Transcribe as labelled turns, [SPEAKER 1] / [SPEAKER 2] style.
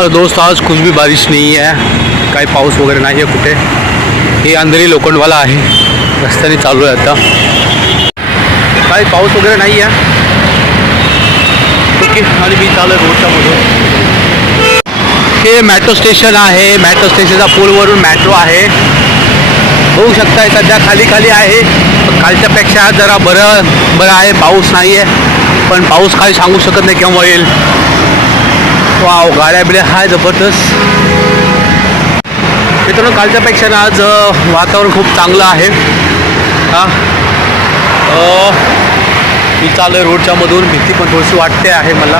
[SPEAKER 1] और दोस्त आज कुछ भी बारिश नहीं आहे काही पाऊस वगैरे नाही आहे कुठे। हे अंधेरी लोखंडवाला आहे। रस्त्याने चालू आहे आता। काही पाऊस वगैरे नाही आहे ओके आणि मी चालू आहे रोडच्या मधून हे मॅट्रो स्टेशन आहे। मॅट्रो स्टेशनच्या पूलवरून मॅट्रो आहे। होऊ शकता सध्या खाली खाली आहे। पण कालच्यापेक्षा जरा बरं बरं आहे पाऊस नाही आहे. पण पाऊस काही सांगू शकत नाही केव्हा येईल. वाव गाड्या बिड्या हाय जबरदस्त. मित्रांनो कालच्यापेक्षा ना आज वातावरण खूप चांगलं आहे. हां? मी चालू आहे रोडच्यामधून भीती पण थोडीशी वाटते आहे मला.